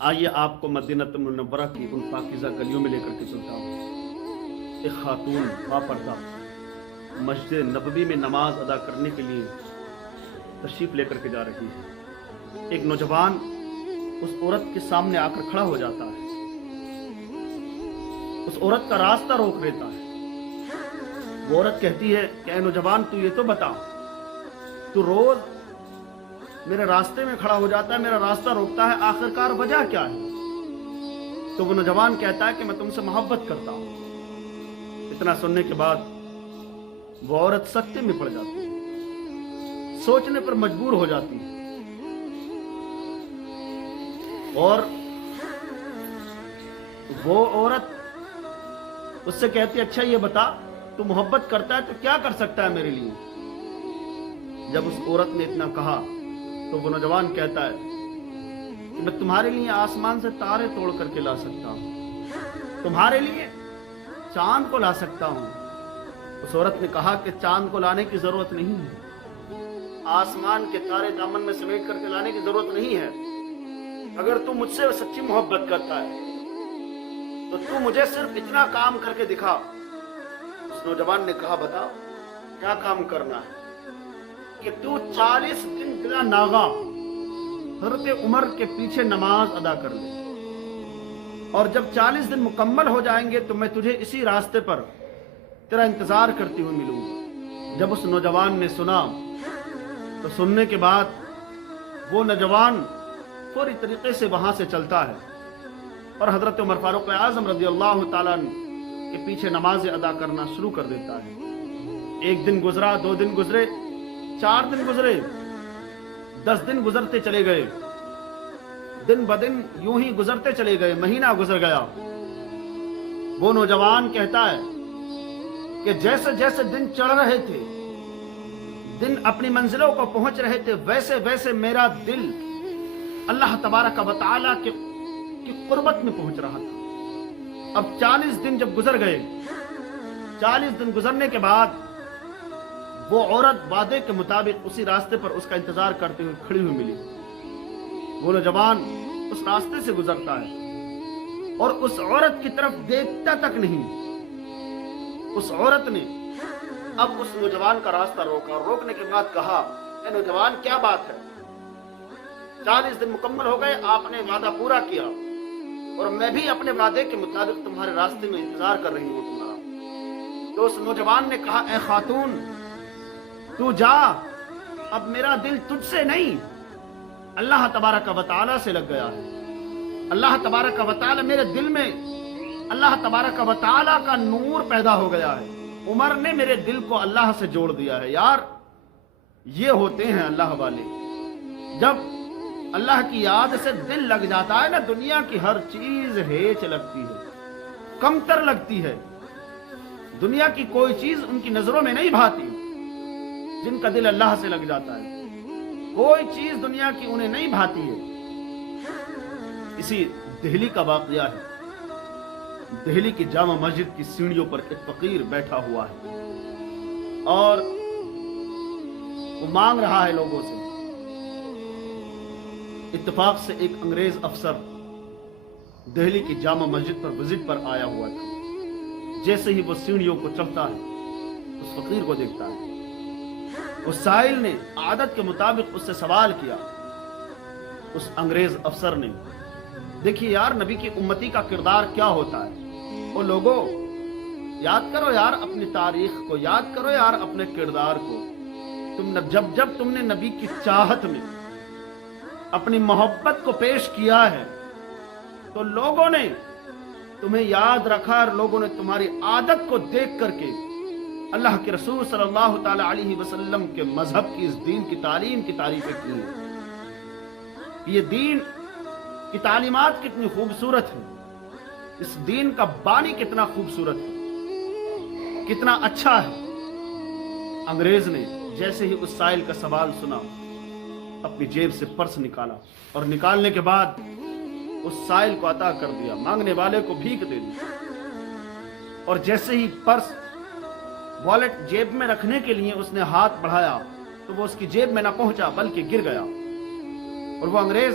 آئیے آپ کو مدینہ منورہ کی ان پاکیزہ گلیوں میں لے کر کے چلتا ہوں۔ ایک خاتون باپردہ مسجد نبوی میں نماز ادا کرنے کے لیے تشریف لے کر کے جا رہی ہے۔ ایک نوجوان اس عورت کے سامنے آ کر کھڑا ہو جاتا ہے، اس عورت کا راستہ روک لیتا ہے۔ وہ عورت کہتی ہے کہ اے نوجوان، تو یہ تو بتا، تو روز میرے راستے میں کھڑا ہو جاتا ہے، میرا راستہ روکتا ہے، آخرکار وجہ کیا ہے؟ تو وہ نوجوان کہتا ہے کہ میں تم سے محبت کرتا ہوں۔ اتنا سننے کے بعد وہ عورت سکتے میں پڑ جاتی ہے، سوچنے پر مجبور ہو جاتی ہے، اور وہ عورت اس سے کہتی ہے اچھا یہ بتا، تو محبت کرتا ہے تو کیا کر سکتا ہے میرے لیے؟ جب اس عورت نے اتنا کہا تو وہ نوجوان کہتا ہے کہ میں تمہارے لیے آسمان سے تارے توڑ کر کے لا سکتا ہوں، تمہارے لیے چاند کو لا سکتا ہوں۔ اس عورت نے کہا کہ چاند کو لانے کی ضرورت نہیں ہے، آسمان کے تارے دامن میں سمیٹ کر کے لانے کی ضرورت نہیں ہے۔ اگر تو مجھ سے سچی محبت کرتا ہے تو تو مجھے صرف اتنا کام کر کے دکھا۔ اس نوجوان نے کہا بتا کیا کام کرنا ہے؟ کہ تو 40 دن بلا ناغا حضرت عمر کے پیچھے نماز ادا کر لے، اور جب 40 دن مکمل ہو جائیں گے تو میں تجھے اسی راستے پر تیرا انتظار کرتی ہوئی ملوں گی۔ جب اس نوجوان نے سنا تو سننے کے بعد وہ نوجوان فوری طریقے سے وہاں سے چلتا ہے اور حضرت عمر فاروق اعظم رضی اللہ تعالیٰ عنہ کے پیچھے نماز ادا کرنا شروع کر دیتا ہے۔ 1 دن گزرا، 2 دن گزرے، 4 دن گزرے، 10 دن گزرتے چلے گئے، دن بدن یوں ہی گزرتے چلے گئے، مہینہ گزر گیا۔ وہ نوجوان کہتا ہے کہ جیسے جیسے دن چڑھ رہے تھے، دن اپنی منزلوں کو پہنچ رہے تھے، ویسے ویسے میرا دل اللہ تبارک و تعالیٰ کی قربت میں پہنچ رہا تھا۔ اب 40 دن جب گزر گئے، 40 دن گزرنے کے بعد وہ عورت وعدے کے مطابق اسی راستے پر اس کا انتظار کرتے ہوئے کھڑی ہوئی ملی۔ وہ نوجوان اس راستے سے گزرتا ہے اور اس عورت کی طرف دیکھتا تک نہیں۔ اس عورت نے اب اس نوجوان کا راستہ روکا، اور روکنے کے بعد کہا اے نوجوان کیا بات ہے؟ 40 دن مکمل ہو گئے، آپ نے وعدہ پورا کیا اور میں بھی اپنے وعدے کے مطابق تمہارے راستے میں انتظار کر رہی ہوں تمہارا۔ تو اس نوجوان نے کہا اے خاتون تو جا، اب میرا دل تجھ سے نہیں اللہ تبارک و تعالیٰ سے لگ گیا ہے۔ اللہ تبارک و تعالیٰ میرے دل میں، اللہ تبارک و تعالیٰ کا نور پیدا ہو گیا ہے۔ عمر نے میرے دل کو اللہ سے جوڑ دیا ہے۔ یار یہ ہوتے ہیں اللہ والے، جب اللہ کی یاد سے دل لگ جاتا ہے نا، دنیا کی ہر چیز ہیچ لگتی ہے، کمتر لگتی ہے، دنیا کی کوئی چیز ان کی نظروں میں نہیں بھاتی۔ جن کا دل اللہ سے لگ جاتا ہے کوئی چیز دنیا کی انہیں نہیں بھاتی ہے۔ اسی دہلی کا واقعہ ہے۔ دہلی کی جامع مسجد کی سیڑھیوں پر ایک فقیر بیٹھا ہوا ہے اور وہ مانگ رہا ہے لوگوں سے۔ اتفاق سے ایک انگریز افسر دہلی کی جامع مسجد پر وزٹ پر آیا ہوا تھا۔ جیسے ہی وہ سیڑھیوں کو چڑھتا ہے اس فقیر کو دیکھتا ہے۔ اس سائل نے عادت کے مطابق اس سے سوال کیا۔ اس انگریز افسر نے، دیکھیے یار نبی کی امتی کا کردار کیا ہوتا ہے، وہ لوگوں یاد کرو یار اپنی تاریخ کو، یاد کرو یار اپنے کردار کو۔ جب تم نے نبی کی چاہت میں اپنی محبت کو پیش کیا ہے تو لوگوں نے تمہیں یاد رکھا، اور لوگوں نے تمہاری عادت کو دیکھ کر کے اللہ کے رسول صلی اللہ تعالی علیہ وسلم کے مذہب کی، اس دین کی تعلیم کی تعریفیں کی ہیں۔ یہ دین کی تعلیمات کتنی خوبصورت ہے، اس دین کا بانی کتنا خوبصورت ہے، کتنا اچھا ہے۔ انگریز نے جیسے ہی اس سائل کا سوال سنا اپنی جیب سے پرس نکالا، اور نکالنے کے بعد اس سائل کو عطا کر دیا، مانگنے والے کو بھیک دے دی۔ اور جیسے ہی پرس والٹ جیب میں رکھنے کے لیے اس نے ہاتھ بڑھایا تو وہ اس کی جیب میں نہ پہنچا بلکہ گر گیا، اور وہ انگریز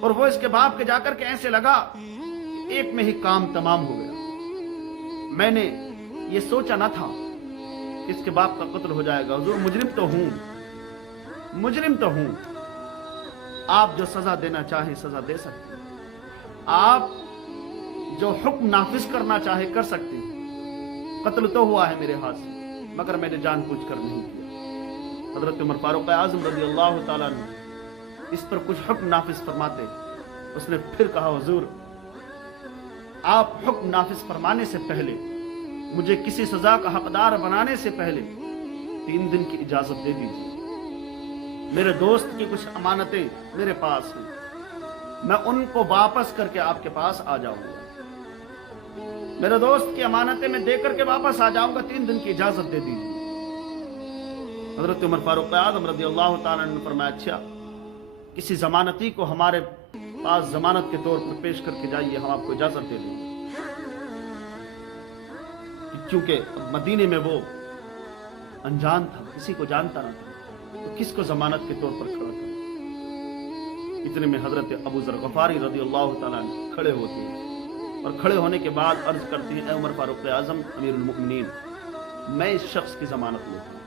اور وہ اس کے باپ کے جا کر کے ایسے لگا کہ ایک میں ہی کام تمام ہو گیا۔ میں نے یہ سوچا نہ تھا کہ اس کے باپ کا قتل ہو جائے گا۔ حضور مجرم تو ہوں، آپ جو سزا دینا چاہیں سزا دے سکتے ہیں، آپ جو حکم نافذ کرنا چاہے کر سکتے ہیں۔ قتل تو ہوا ہے میرے ہاتھ سے، مگر میں نے جان بوجھ کر نہیں کیا۔ حضرت عمر فاروق اعظم رضی اللہ تعالیٰ عنہ اس پر کچھ حکم نافذ فرماتے، اس نے پھر کہا حضور آپ حکم نافذ فرمانے سے پہلے، مجھے کسی سزا کا حقدار بنانے سے پہلے 3 دن کی اجازت دے دیجیے۔ میرے دوست کی کچھ امانتیں میرے پاس ہیں، میں ان کو واپس کر کے آپ کے پاس آ جاؤں گا۔ میرے دوست کی امانتیں میں دے کر کے واپس آ جاؤں گا، 3 دن کی اجازت دے دیجیے۔ حضرت عمر فاروق اعظم رضی اللہ تعالیٰ عنہ نے فرمایا اچھا، کسی ضمانتی کو ہمارے پاس ضمانت کے طور پر پیش کر کے جائیے، ہم آپ کو اجازت دے دیں گے۔ کیونکہ مدینے میں وہ انجان تھا، کسی کو جانتا نہ تھا، تو کس کو ضمانت کے طور پر کھڑا کرے۔ اتنے میں حضرت ابو ذر غفاری رضی اللہ تعالیٰ عنہ کھڑے ہوتے ہیں، اور کھڑے ہونے کے بعد عرض کرتی ہیں اے عمر فاروق اعظم امیر المؤمنین، میں اس شخص کی ضمانت لیتا ہوں۔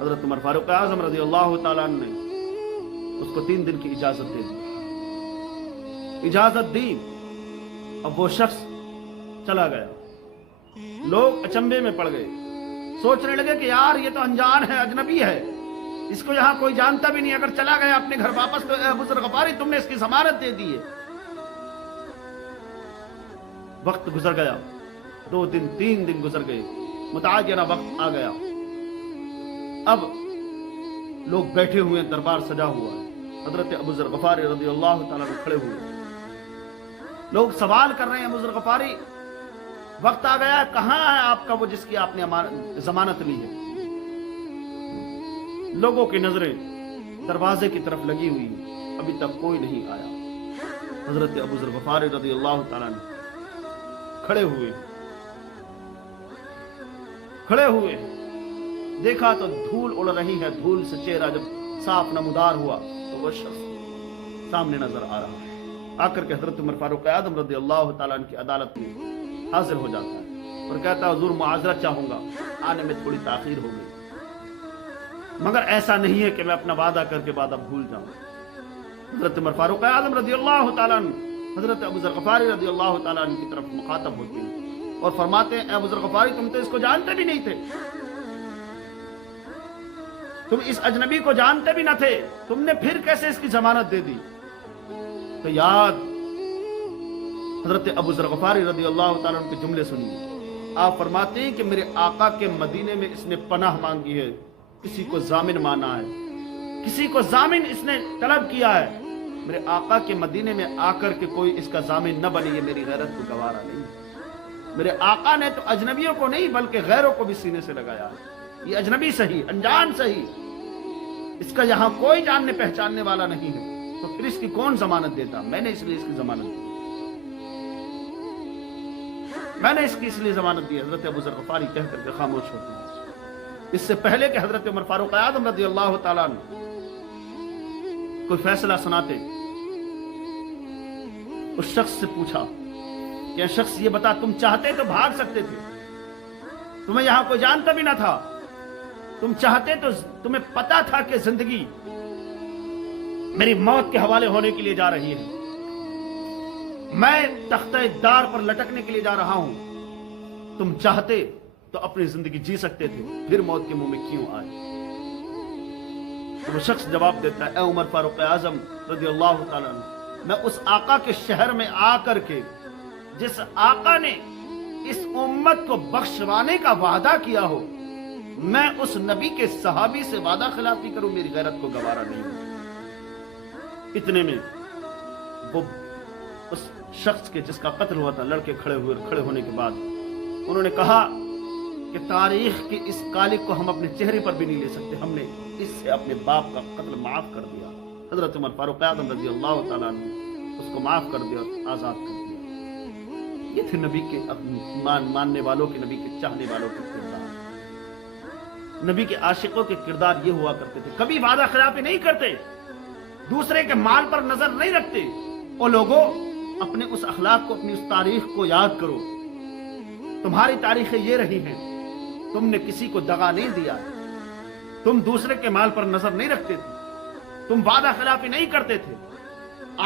حضرت عمر فاروق اعظم رضی اللہ تعالیٰ عنہ نے اس کو 3 دن کی اجازت دے دی، اجازت دی۔ اب وہ شخص چلا گیا، لوگ اچنبے میں پڑ گئے، سوچنے لگے کہ یار یہ تو انجان ہے، اجنبی ہے، اس کو یہاں کوئی جانتا بھی نہیں، اگر چلا گیا اپنے گھر واپس تو اے ابو ذر غفاری تم نے اس کی ضمانت دے دی ہے۔ وقت گزر گیا، 2 دن 3 دن گزر گئے، متعینہ وقت آ گیا۔ اب لوگ بیٹھے ہوئے، دربار سجا ہوا ہے، حضرت ابو ذر غفاری رضی اللہ تعالیٰ عنہ کھڑے ہوئے، لوگ سوال کر رہے ہیں ابو ذر غفاری وقت آ گیا، کہاں ہے آپ کا وہ جس کی آپ نے ضمانت لی ہے؟ لوگوں کی نظریں دروازے کی طرف لگی ہوئی، ابھی تک کوئی نہیں آیا۔ حضرت ابو ذر غفاری رضی اللہ تعالیٰ عنہ کھڑے ہوئے دیکھا تو دھول اڑ رہی ہے، دھول سے چہرہ جب صاف نمودار ہوا تو وہ شخص سامنے نظر آ رہا ہے۔ آ کر کے حضرت عمر فاروق اعظم رضی اللہ تعالیٰ عنہ کی عدالت میں حاضر ہو جاتا ہے اور کہتا ہے حضور معذرت چاہوں گا، آنے میں تھوڑی تاخیر ہو گئی، مگر ایسا نہیں ہے کہ میں اپنا وعدہ کر کے وعدہ بھول جاؤں۔ حضرت عمر فاروق اعظم رضی اللہ تعالیٰ عنہ حضرت ابو ذر غفاری رضی اللہ تعالیٰ عنہ کی طرف مخاطب ہوتے ہیں اور فرماتے ہیں اے ابو ذر غفاری تم تو اس کو جانتے بھی نہیں تھے، تم اس اجنبی کو جانتے بھی نہ تھے، تم نے پھر کیسے اس کی ضمانت دے دی؟ تو یاد حضرت ابو ذر غفاری رضی اللہ تعالیٰ عنہ کے جملے سنیے۔ آپ فرماتے ہیں کہ میرے آقا کے مدینے میں اس نے پناہ مانگی ہے، کسی کو ضامن مانا ہے، کسی کو ضامن اس نے طلب کیا ہے، میرے آقا کے مدینے میں آ کر کے کوئی اس کا ضامن نہ بنے، یہ میری غیرت کو گوارا نہیں۔ میرے آقا نے تو اجنبیوں کو نہیں بلکہ غیروں کو بھی سینے سے لگایا ہے، یہ اجنبی صحیح، انجان صحیح، اس کا یہاں کوئی جاننے پہچاننے والا نہیں ہے، تو پھر اس کی کون ضمانت دیتا؟ میں نے اس لیے اس کی ضمانت دی، میں نے اس لیے ضمانت دی۔ حضرت ابو ذر غفاری کہہ کر کے خاموش ہوتے ہیں۔ اس سے پہلے کہ حضرت عمر فاروق اعظم رضی اللہ تعالیٰ عنہ کوئی فیصلہ سناتے، اس شخص سے پوچھا کہ شخص یہ بتا تم چاہتے تو بھاگ سکتے تھے، تمہیں یہاں کوئی جانتا بھی نہ تھا، تم چاہتے تو تمہیں پتا تھا کہ زندگی میری موت کے حوالے ہونے کے لیے جا رہی ہے، میں تختہ دار پر لٹکنے کے لیے جا رہا ہوں، تم چاہتے تو اپنی زندگی جی سکتے تھے، پھر موت کے منہ میں کیوں آئے؟ تو وہ شخص جواب دیتا ہے اے عمر فاروق اعظم رضی اللہ تعالیٰ عنہ، میں اس آقا کے شہر میں آ کر کے جس آقا نے اس امت کو بخشوانے کا وعدہ کیا ہو، میں اس نبی کے صحابی سے وعدہ خلافی کروں، میری غیرت کو گوارا نہیں ہو۔ اتنے میں وہ اس شخص کے جس کا قتل ہوا تھا لڑکے کھڑے ہونے کے بعد انہوں نے کہا کہ تاریخ کی اس کالک کو ہم اپنے چہرے پر بھی نہیں لے سکتے، ہم نے اس سے اپنے باپ کا قتل معاف کر دیا۔ حضرت عمر فاروق اعظم رضی اللہ تعالیٰ عنہ اس کو معاف کر دیا اور آزاد کر دیا۔ یہ تھے نبی کے ماننے والوں کے، نبی کے چاہنے والوں کے کردار، نبی کے عاشقوں کے کردار یہ ہوا کرتے تھے، کبھی وعدہ خلافی نہیں کرتے، دوسرے کے مال پر نظر نہیں رکھتے. او لوگوں، اپنے اس اخلاق کو، اپنی اس تاریخ کو یاد کرو. تمہاری تاریخیں یہ رہی ہیں. تم نے کسی کو دغا نہیں دیا. تم دوسرے کے مال پر نظر نہیں رکھتے تھے. تم وعدہ خلافی نہیں کرتے تھے.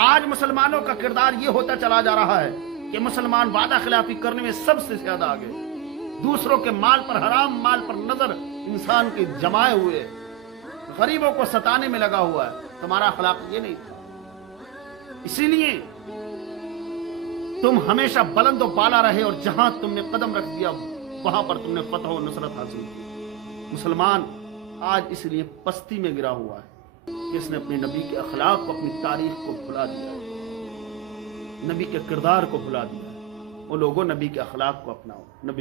آج مسلمانوں کا کردار یہ ہوتا چلا جا رہا ہے کہ مسلمان وعدہ خلافی کرنے میں سب سے زیادہ آگے. دوسروں کے مال پر، حرام مال پر نظر انسان کے جمائے ہوئے، غریبوں کو ستانے میں لگا ہوا ہے. تمہارا اخلاق یہ نہیں تھا. اسی لیے تم ہمیشہ بلند و بالا رہے، اور جہاں تم نے قدم رکھ دیا وہاں پر تم نے فتح و نصرت حاصل کی. مسلمان آج اس لیے پستی میں گرا ہوا ہے کہ اس نے اپنے نبی کے اخلاق کو، اپنی تاریخ کو بھلا دیا ہے، نبی کے کردار کو بھلا دیا ہے. وہ لوگوں، نبی کے اخلاق کو اپناؤ. نبی